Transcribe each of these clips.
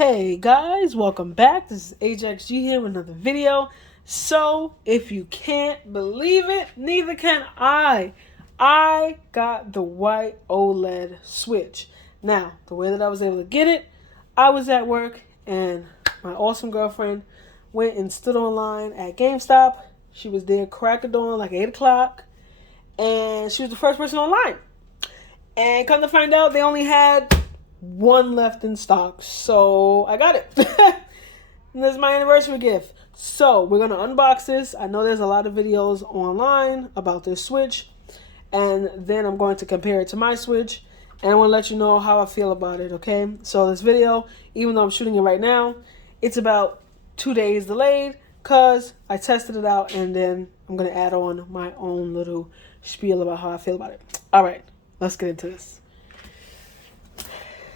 Hey guys, welcome back. This is HXG here with another video. So, if you can't believe it, neither can I. I got the white OLED Switch. Now, the way that I was able to get it, I was at work and my awesome girlfriend went and stood online at GameStop. She was there crack of dawn, like 8 o'clock, and she was the first person online. And come to find out, they only had one left in stock, so I got it. And this is my anniversary gift. So we're gonna unbox this. I know there's a lot of videos online about this Switch, and then I'm going to compare it to my Switch, and I want to let you know how I feel about it. Okay, so this video, even though I'm shooting it right now, it's about 2 days delayed because I tested it out, and then I'm gonna add on my own little spiel about how I feel about it. All right, let's get into this.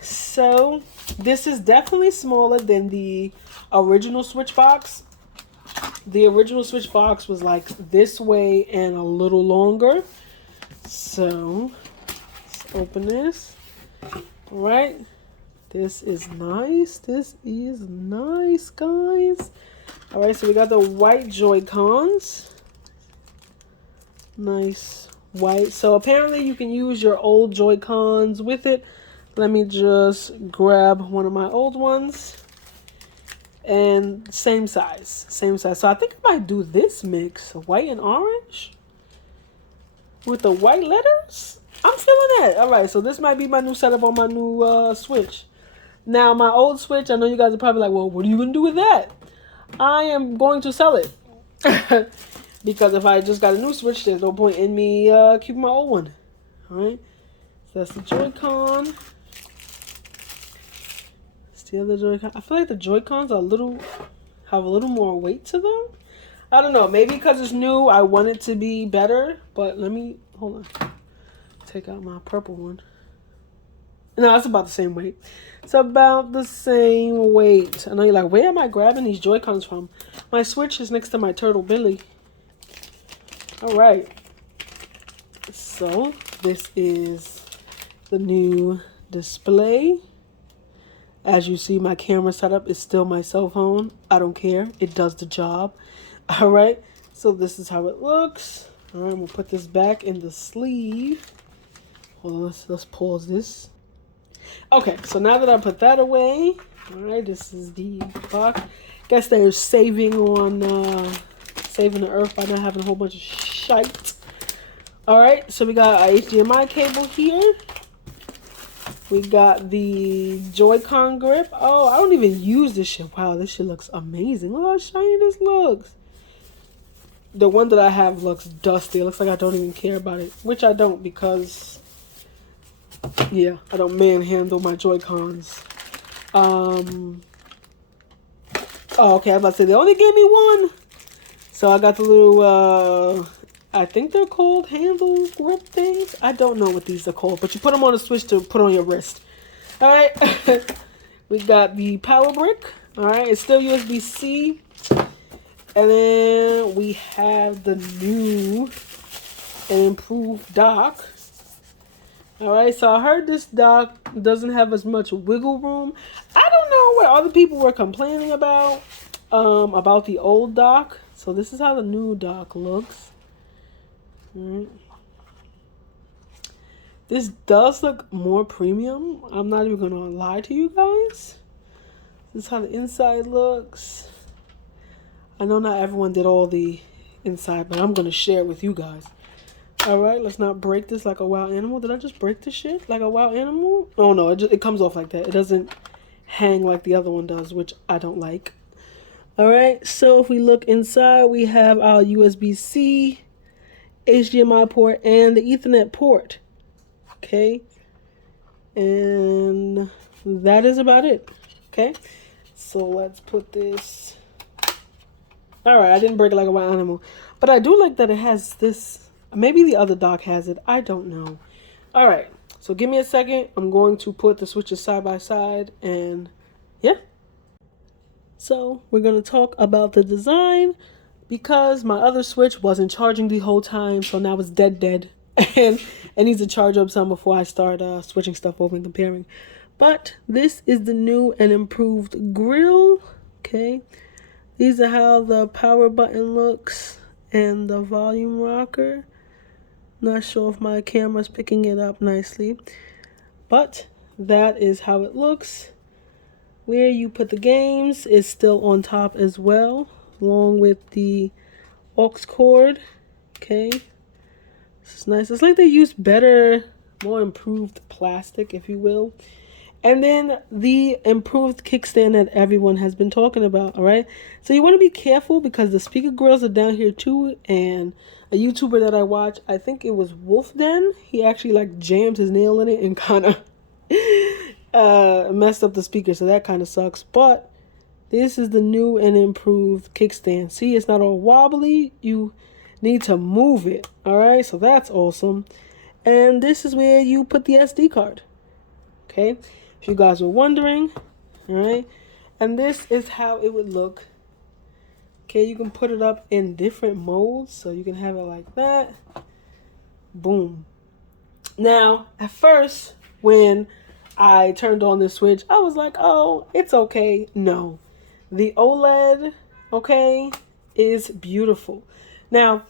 So this is definitely smaller than the original Switch box. The original Switch box was like this way and a little longer. So let's open this. All right, this is nice. This is nice, guys. All right, so we got the white Joy-Cons. Nice white. So apparently you can use your old Joy-Cons with it. Let me just grab one of my old ones. And same size. Same size. So I think I might do this mix. White and orange. With the white letters. I'm feeling that. Alright, so this might be my new setup on my new Switch. Now, my old Switch, I know you guys are probably like, well, what are you going to do with that? I am going to sell it. Because if I just got a new Switch, there's no point in me keeping my old one. Alright. So that's the Joy-Con. The other Joy-Con. I feel like the Joy-Cons are have a little more weight to them. I don't know. Maybe because it's new, I want it to be better. But let me hold on. Take out my purple one. No, it's about the same weight. It's about the same weight. I know you're like, where am I grabbing these Joy-Cons from? My Switch is next to my turtle Billy. All right. So this is the new display. As you see, my camera setup is still my cell phone. I don't care. It does the job. All right. So this is how it looks. All right. We'll put this back in the sleeve. Hold on. Let's pause this. Okay. So now that I put that away, all right. This is the box. Guess they're saving the earth by not having a whole bunch of shite. All right. So we got our HDMI cable here. We got the Joy-Con grip. Oh, I don't even use this shit. Wow, this shit looks amazing. Look how shiny this looks. The one that I have looks dusty. It looks like I don't even care about it. Which I don't because, yeah, I don't manhandle my Joy-Cons. Oh, okay, I was about to say, they only gave me one. So I got the little, I think they're called handle grip things. I don't know what these are called, but you put them on a Switch to put on your wrist. All right. We got the power brick. All right. It's still USB-C. And then we have the new and improved dock. All right. So I heard this dock doesn't have as much wiggle room. I don't know what other people were complaining about the old dock. So this is how the new dock looks. Right. This does look more premium. I'm not even gonna lie to you guys. This is how the inside looks. I know not everyone did all the inside, but I'm gonna share it with you guys. All right, let's not break this like a wild animal. Did I just break this shit like a wild animal? Oh no, it comes off like that. It doesn't hang like the other one does, which I don't like. All right, so if we look inside, we have our USB-C, HDMI port, and the Ethernet port. Okay. And that is about it. Okay. So let's put this. All right. I didn't break it like a wild animal. But I do like that it has this. Maybe the other dock has it. I don't know. All right. So give me a second. I'm going to put the switches side by side. And yeah. So we're going to talk about the design. Because my other Switch wasn't charging the whole time, so now it's dead. And it needs to charge up some before I start switching stuff over and comparing. But this is the new and improved grill. Okay. These are how the power button looks and the volume rocker. Not sure if my camera's picking it up nicely, but that is how it looks. Where you put the games is still on top as well, along with the aux cord. Okay, this is nice. It's like they use better, more improved plastic, if you will. And then the improved kickstand that everyone has been talking about, all right? So you want to be careful because the speaker grills are down here too. And a YouTuber that I watch, I think it was Wolf Den, he actually like jammed his nail in it and kind of messed up the speaker. So that kind of sucks. But this is the new and improved kickstand. See, it's not all wobbly. You need to move it, all right? So that's awesome. And this is where you put the SD card, okay? If you guys were wondering, all right? And this is how it would look. Okay, you can put it up in different modes. So you can have it like that. Boom. Now, at first, when I turned on this switch, I was like, oh, it's okay. No. The OLED, okay, is beautiful. Now,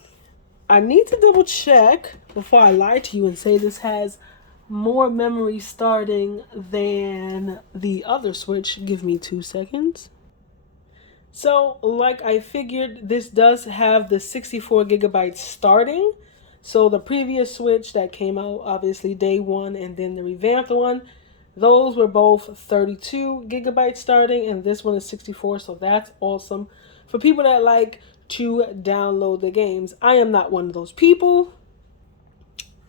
I need to double check before I lie to you and say this has more memory starting than the other switch. Give me 2 seconds. So like I figured, this does have the 64 gigabytes starting. So the previous switch that came out, obviously day one, and then the revamped one, those were both 32 gigabytes starting, and this one is 64. So that's awesome for people that like to download the games. I am not one of those people.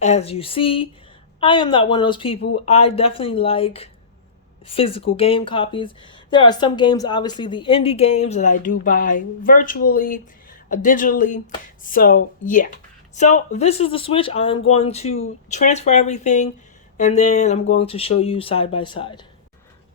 As you see, I am not one of those people. I definitely like physical game copies. There are some games, obviously the indie games, that I do buy virtually, digitally. So yeah. So this is the switch. I'm going to transfer everything and then I'm going to show you side by side.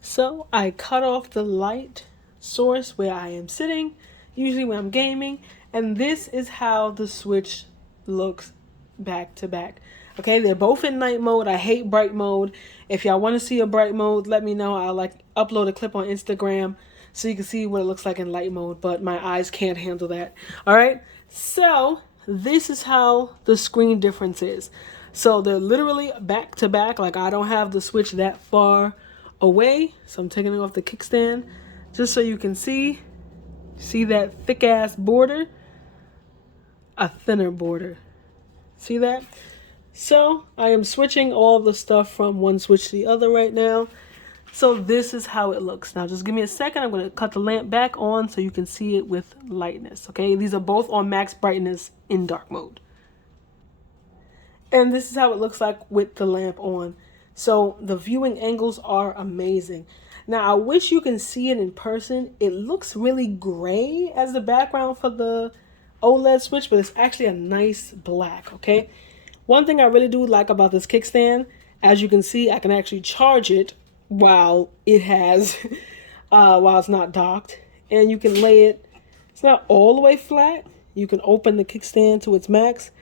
So I cut off the light source where I am sitting, usually when I'm gaming, and this is how the switch looks back to back. Okay, they're both in night mode. I hate bright mode. If y'all want to see a bright mode, let me know. I'll upload a clip on Instagram so you can see what it looks like in light mode, but my eyes can't handle that. All right, so this is how the screen difference is. So they're literally back to back. Like I don't have the switch that far away, so I'm taking it off the kickstand just so you can see that thick ass border, a thinner border. See that? So I am switching all the stuff from one switch to the other right now. So this is how it looks. Now just give me a second. I'm going to cut the lamp back on so you can see it with lightness. Okay, these are both on max brightness in dark mode. And this is how it looks like with the lamp on. So the viewing angles are amazing. Now I wish you can see it in person. It looks really gray as the background for the OLED switch, but it's actually a nice black, okay? One thing I really do like about this kickstand, as you can see, I can actually charge it while it has, while it's not docked. And you can lay it, it's not all the way flat. You can open the kickstand to its max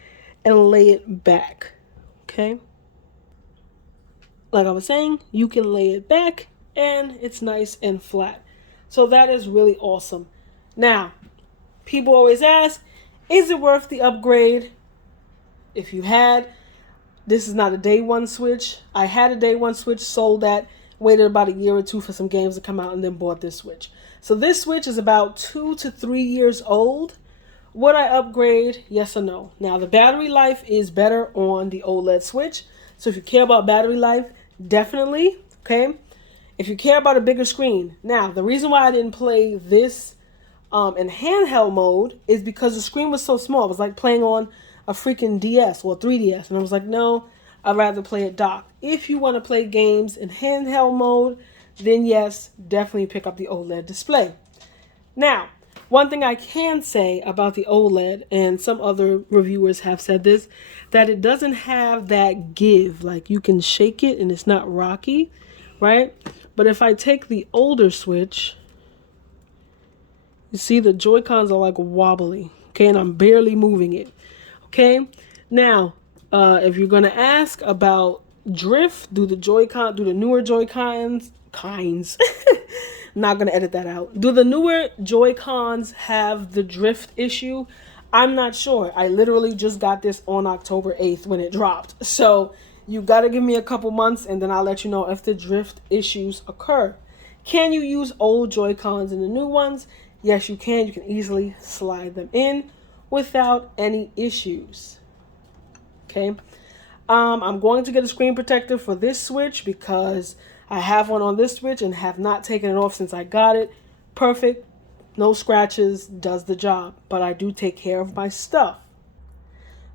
and lay it back, okay? Like I was saying, you can lay it back and it's nice and flat. So that is really awesome. Now, people always ask, is it worth the upgrade? If you had, this is not a day one switch. I had a day one switch, sold that, waited about a year or two for some games to come out, and then bought this switch. So this switch is about 2 to 3 years old. Would I upgrade? Yes or no? Now the battery life is better on the OLED switch. So if you care about battery life, definitely, okay? If you care about a bigger screen. Now, the reason why I didn't play this in handheld mode is because the screen was so small. It was like playing on a freaking DS or 3DS. And I was like, no, I'd rather play it docked. If you want to play games in handheld mode, then yes, definitely pick up the OLED display. Now, one thing I can say about the OLED, and some other reviewers have said this, that it doesn't have that give. Like you can shake it and it's not rocky, right? But if I take the older switch, you see the Joy-Cons are like wobbly, okay? And I'm barely moving it. Okay, now, if you're going to ask about drift? Do the newer Joy-Cons kinds? Not gonna edit that out. Do the newer Joy-Cons have the drift issue? I'm not sure. I literally just got this on October 8th when it dropped. So you gotta give me a couple months and then I'll let you know if the drift issues occur. Can you use old Joy-Cons in the new ones? Yes, you can. You can easily slide them in without any issues. Okay. I'm going to get a screen protector for this Switch because I have one on this Switch and have not taken it off since I got it. Perfect. No scratches. Does the job. But I do take care of my stuff.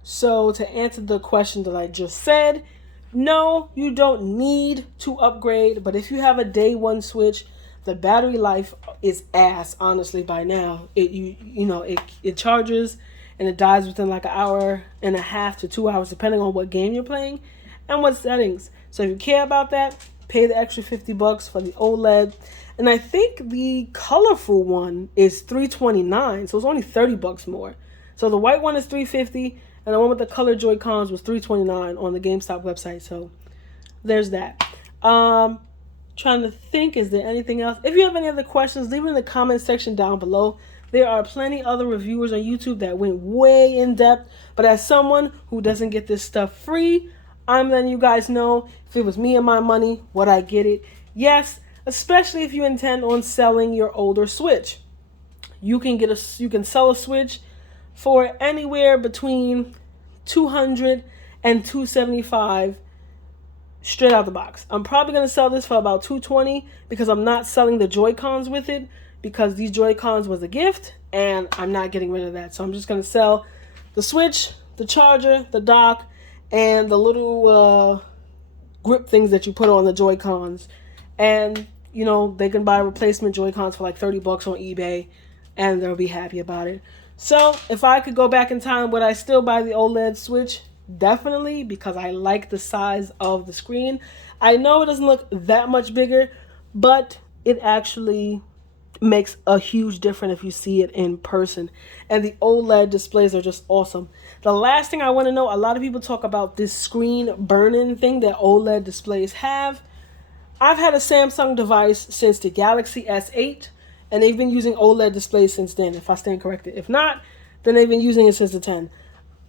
So to answer the question that I just said, no, you don't need to upgrade. But if you have a day one Switch, the battery life is ass, honestly, by now. It charges and it dies within like an hour and a half to 2 hours, depending on what game you're playing and what settings. So if you care about that, pay the extra $50 for the OLED. And I think the colorful one is $329, so it's only $30 more. So the white one is $350, and the one with the color Joy-Cons was $329 on the GameStop website. So there's that. Trying to think, is there anything else? If you have any other questions, leave it in the comment section down below. There are plenty other reviewers on YouTube that went way in depth. But as someone who doesn't get this stuff free, I'm letting you guys know, if it was me and my money, would I get it? Yes, especially if you intend on selling your older Switch. You can sell a Switch for anywhere between $200 and $275 straight out the box. I'm probably going to sell this for about $220 because I'm not selling the Joy-Cons with it, because these Joy-Cons was a gift and I'm not getting rid of that. So I'm just going to sell the Switch, the charger, the dock, and the little grip things that you put on the Joy-Cons. And, they can buy replacement Joy-Cons for like $30 on eBay and they'll be happy about it. So if I could go back in time, would I still buy the OLED Switch? Definitely, because I like the size of the screen. I know it doesn't look that much bigger, but it actually makes a huge difference if you see it in person. And the OLED displays are just awesome. The last thing I want to know, a lot of people talk about this screen burn-in thing that OLED displays have. I've had a Samsung device since the Galaxy S8, and they've been using OLED displays since then, if I stand corrected. If not, then they've been using it since the 10.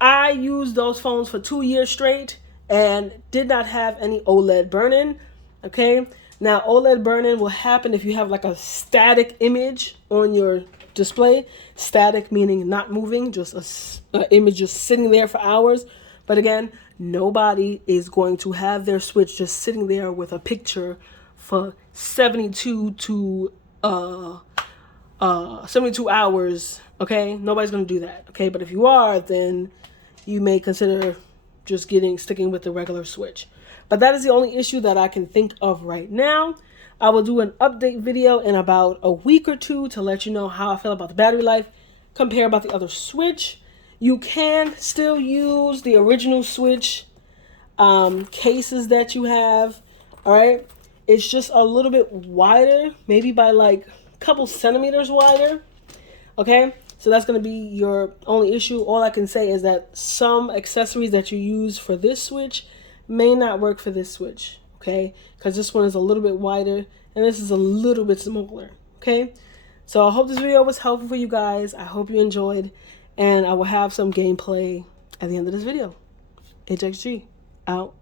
I used those phones for 2 years straight and did not have any OLED burn-in. Okay, now OLED burn-in will happen if you have like a static image on your display. Static meaning not moving, just an image just sitting there for hours. But again, nobody is going to have their Switch just sitting there with a picture for 72 hours. Okay, nobody's going to do that. Okay, but if you are, then you may consider just sticking with the regular Switch. But that is the only issue that I can think of right now. I will do an update video in about a week or two to let you know how I feel about the battery life, compare about the other Switch. You can still use the original Switch cases that you have. All right, it's just a little bit wider, maybe by like a couple centimeters wider. Okay, so that's going to be your only issue. All I can say is that some accessories that you use for this Switch may not work for this Switch, okay? Because this one is a little bit wider and this is a little bit smaller, okay? So I hope this video was helpful for you guys. I hope you enjoyed, and I will have some gameplay at the end of this video. HXG, out.